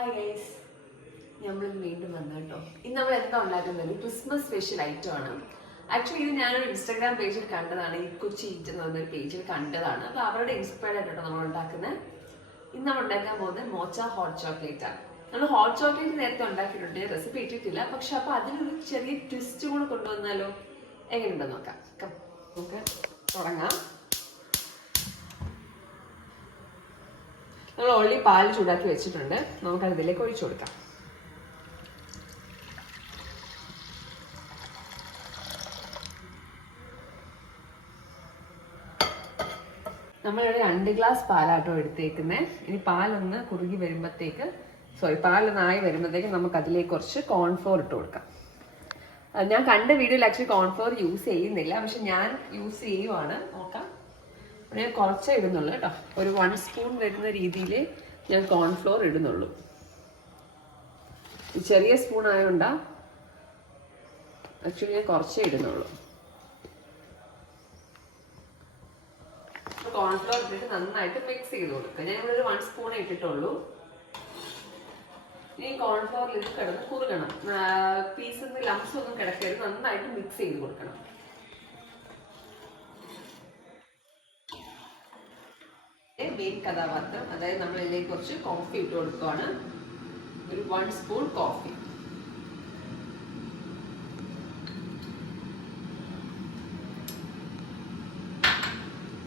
Hi guys, നമ്മൾ വീണ്ടും വന്നു കേട്ടോ. ഇന്ന് നമ്മൾ എന്താ ഉണ്ടാക്കുന്നത്? ക്രിസ്മസ് സ്പെഷ്യൽ ഐറ്റം ആണ്. ആക്ച്വലി ഇത് ഞാനൊരു ഇൻസ്റ്റാഗ്രാം പേജിൽ കണ്ടതാണ്, ഈ കൊച്ചി ഈറ്റ് എന്ന് പറഞ്ഞൊരു പേജിൽ കണ്ടതാണ്. അപ്പോൾ അവരുടെ ഇൻസ്പയർഡ് ആയിട്ടോ നമ്മൾ ഉണ്ടാക്കുന്നത്. ഇന്ന് നമ്മൾ ഉണ്ടാക്കാൻ പോകുന്നത് മോച്ച ഹോട്ട് ചോക്ലേറ്റ് ആണ്. നമ്മൾ ഹോട്ട് ചോക്ലേറ്റ് നേരത്തെ ഉണ്ടാക്കിയിട്ടുണ്ട്, റെസിപ്പി ഇട്ടിട്ടില്ല. പക്ഷെ അപ്പോൾ അതിനൊരു ചെറിയ ട്വിസ്റ്റ് കൂടെ കൊണ്ടുവന്നാലോ, എങ്ങനെയുണ്ടെന്ന് നോക്കാം. നമുക്ക് തുടങ്ങാം. നമ്മൾ ഓൾറെഡി പാൽ ചൂടാക്കി വെച്ചിട്ടുണ്ട്, നമുക്കത് ഇതിലേക്ക് ഒഴിച്ചു കൊടുക്കാം. നമ്മളിവിടെ 2 ഗ്ലാസ് പാലാട്ടോ എടുത്തേക്കുന്നത്. ഇനി പാലൊന്ന് കുറുകി വരുമ്പോഴത്തേക്ക് പാലൊന്നായി വരുമ്പോഴത്തേക്ക് നമുക്ക് അതിലേക്ക് കുറച്ച് കോൺഫ്ലോർ ഇട്ട് കൊടുക്കാം. ഞാൻ കണ്ട വീഡിയോയിൽ ആക്ച്വലി കോൺഫ്ലോർ യൂസ് ചെയ്യുന്നില്ല, പക്ഷെ ഞാൻ യൂസ് ചെയ്യുവാണ്. നോക്കാം, ഞാൻ കുറച്ചേ ഇടുന്നുള്ളൂ കേട്ടോ. ഒരു 1 സ്പൂൺ വരുന്ന രീതിയിൽ ഞാൻ കോൺഫ്ലോർ ഇടുന്നുള്ളൂ. ചെറിയ സ്പൂൺ ആയതുകൊണ്ടാ ആക്ച്വലി ഞാൻ കുറച്ചേ ഇടുന്നുള്ളൂ. കോൺഫ്ലോർ ഇട്ടിട്ട് നന്നായിട്ട് മിക്സ് ചെയ്ത് കൊടുക്കുക. ഞാൻ ഇവിടെ ഒരു 1 സ്പൂൺ ഇട്ടിട്ടുള്ളൂ. ഇനി കോൺഫ്ലോറിൽ ഇത് കിടന്ന് കുറുകണം. പീസിൽ ലംസ് ഒന്നും കിടക്കരുത്, നന്നായിട്ട് മിക്സ് ചെയ്ത് കൊടുക്കണം. മെയിൻ കഥാപാത്രം, അതായത് നമ്മൾ ഇതിലേക്ക് കുറച്ച് കോഫി ഇട്ട് കൊടുക്കുകയാണ്. ഒരു 1 സ്പൂൺ കോഫി.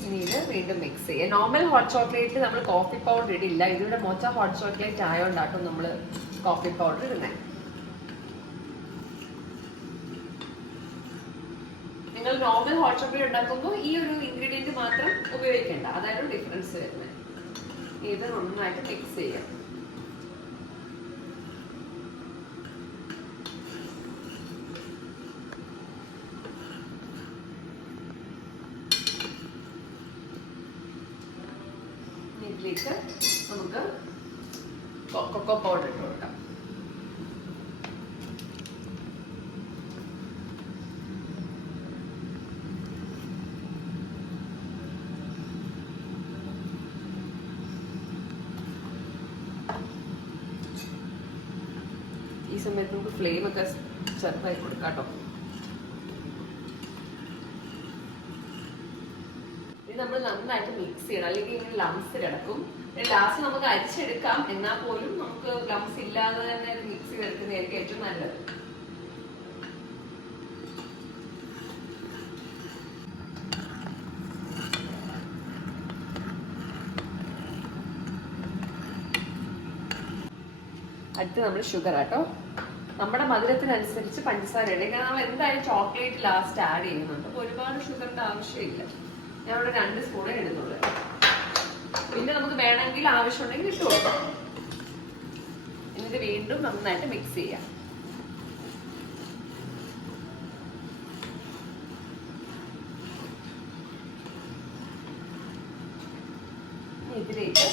ഇനി ഇത് വീണ്ടും മിക്സ് ചെയ്യുക. നോർമൽ ഹോട്ട് ചോക്ലേറ്റിൽ നമ്മൾ കോഫി പൗഡർ ഇടില്ല. ഇതിവിടെ മോച്ച ഹോട്ട് ചോക്ലേറ്റ് ആയതുകൊണ്ടാട്ടോ നമ്മൾ കോഫി പൗഡർ ഇടുന്നത്. നിങ്ങൾ നോർമൽ ഹോട്ട് ചോക്ലേറ്റ് ഉണ്ടാക്കുമ്പോൾ ഈ ഒരു ഇൻഗ്രീഡിയൻറ്റ് മാത്രം ഉപയോഗിക്കേണ്ട, അതായത് ഡിഫറൻസ് വരുന്നത്. ഇത് നന്നായിട്ട് മിക്സ് ചെയ്യാം. ഇതിലേക്ക് നമുക്ക് കൊക്കോ പൗഡർ ഇട്ട് കൊടുക്കാം. ഈ സമയത്ത് നമുക്ക് ഫ്ലെയിം ഒക്കെ ചെറുതായി കൊടുക്കാം കേട്ടോ. ഇത് നമ്മൾ നന്നായിട്ട് മിക്സ് ചെയ്യണം, അല്ലെങ്കിൽ ഇങ്ങനെ ലംസ് കിടക്കും. ലാസ്റ്റ് നമുക്ക് അരിച്ചെടുക്കാം, എന്നാൽ പോലും നമുക്ക് ലംസ് ഇല്ലാതെ തന്നെ മിക്സ് ചെയ്തെടുക്കുന്നതായിരിക്കും ഏറ്റവും നല്ലത്. അടുത്ത് നമ്മൾ ഷുഗർ ആട്ടോ. നമ്മുടെ മധുരത്തിനനുസരിച്ച് പഞ്ചസാര ഇടുക. കാരണം നമ്മൾ എന്തായാലും ചോക്ലേറ്റ് ലാസ്റ്റ് ആഡ് ചെയ്യുന്നുണ്ട്, അപ്പോൾ ഒരുപാട് ഷുഗറിന്റെ ആവശ്യമില്ല. ഞാൻ ഇവിടെ 2 സ്പൂണേ ഇടുന്നുള്ളൂ. പിന്നെ നമുക്ക് വേണമെങ്കിൽ ആവശ്യമുണ്ടെങ്കിൽ ഇട്ട് കൊടുക്കാം. എന്നിട്ട് വീണ്ടും നന്നായിട്ട് മിക്സ് ചെയ്യാം. ഇതിലേക്ക്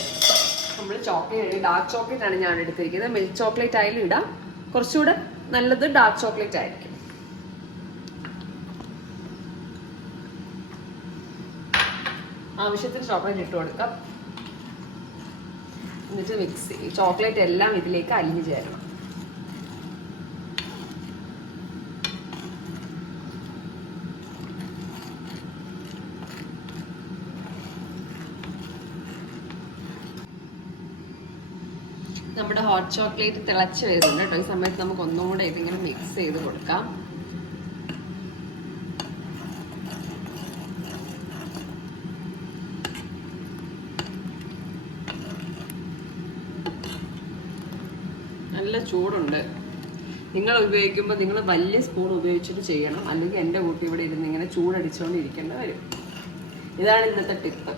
നമ്മൾ ചോക്ലേറ്റ്, ഡാർക്ക് ചോക്ലേറ്റ് ആണ് ഞാൻ എടുത്തിരിക്കുന്നത്. മിൽക്ക് ചോക്ലേറ്റ് ആയാലും ഇടാം, കുറച്ചുകൂടെ നല്ലത് ഡാർക്ക് ചോക്ലേറ്റ് ആയിരിക്കും. ആവശ്യത്തിന് ചോക്ലേറ്റ് ഇട്ട് കൊടുക്കാം. എന്നിട്ട് മിക്സ് ചെയ്യും. ചോക്ലേറ്റ് എല്ലാം ഇതിലേക്ക് അലിഞ്ഞു ചേരണം. നമ്മുടെ ഹോട്ട് ചോക്ലേറ്റ് തിളച്ച് വരുന്നുണ്ട് കേട്ടോ. ഈ സമയത്ത് നമുക്ക് ഒന്നുകൂടെ ഇതിങ്ങനെ മിക്സ് ചെയ്ത് കൊടുക്കാം. നല്ല ചൂടുണ്ട്. നിങ്ങൾ ഉപയോഗിക്കുമ്പോൾ നിങ്ങൾ വലിയ സ്പൂൺ ഉപയോഗിച്ചിട്ട് ചെയ്യണം, അല്ലെങ്കിൽ എൻ്റെ കൂട്ടി ഇവിടെ ഇരുന്ന് ഇങ്ങനെ ചൂടടിച്ചുകൊണ്ട് ഇരിക്കേണ്ടി വരും. ഇതാണ് ഇന്നത്തെ ടിപ്പ്.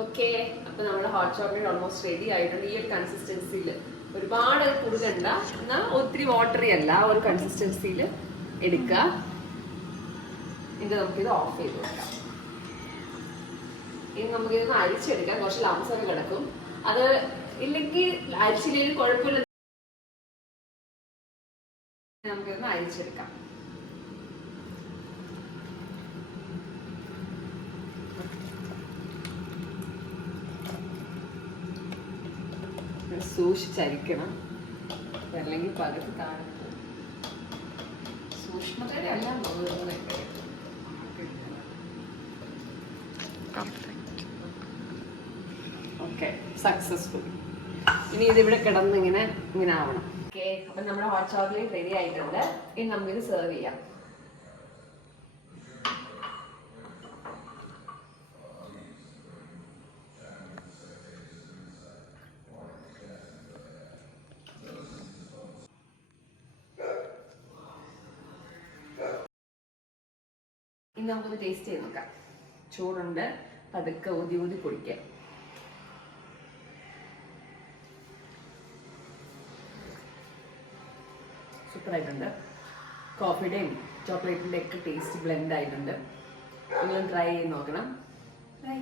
ഓക്കെ, അപ്പോൾ നമ്മുടെ ഹോട്ട് ചോക്ലേറ്റ് ഓൾമോസ്റ്റ് റെഡി ആയിട്ടുണ്ട്. ഈ ഒരു കൺസിസ്റ്റൻസിയിൽ, ഒരുപാട് കുറുകണ്ട, എന്നാൽ ഒത്തിരി വാട്ടറി അല്ല, ഒരു കൺസിസ്റ്റൻസിയിൽ എടുക്കുക. എന്നിട്ട് നമുക്കിത് ഓഫ് ചെയ്ത് കൊടുക്കാം. ഇനി നമുക്കിതൊന്ന് അരിച്ചെടുക്കാം. കുറച്ച് ലംസൊക്കെ കിടക്കും, അത് ഇല്ലെങ്കിൽ അരിച്ചില്ലെങ്കിൽ കുഴപ്പമില്ല. നമുക്കിതൊന്ന് അരിച്ചെടുക്കാം. സൂക്ഷിച്ചരിക്കണം, അല്ലെങ്കിൽ പകുതി താഴെ സൂക്ഷ്മതയുടെ എല്ലാം നോക്കുന്നതൊക്കെ. Okay, successful. ഇനി ഇതിവിടെ കിടന്ന് ഇങ്ങനെ ആവണം. ഓക്കെ, അപ്പം നമ്മുടെ ഹോട്ട് ചോക്ലേറ്റ് റെഡി ആയിട്ടുണ്ട്. ഇനി നമുക്കിത് സെർവ് ചെയ്യാം. ഇനി നമുക്കൊന്ന് ടേസ്റ്റ് ചെയ്ത് നോക്കാം. ചൂടുണ്ട്, പതുക്കെ ഊതി കുടിക്കാം. സൂപ്പറായിട്ടുണ്ട്. കോഫിയുടെയും ചോക്ലേറ്റിൻ്റെ ഒക്കെ ടേസ്റ്റ് ബ്ലെൻഡ് ആയിട്ടുണ്ട്. നിങ്ങൾ ട്രൈ ചെയ്ത് നോക്കണം. ബൈ.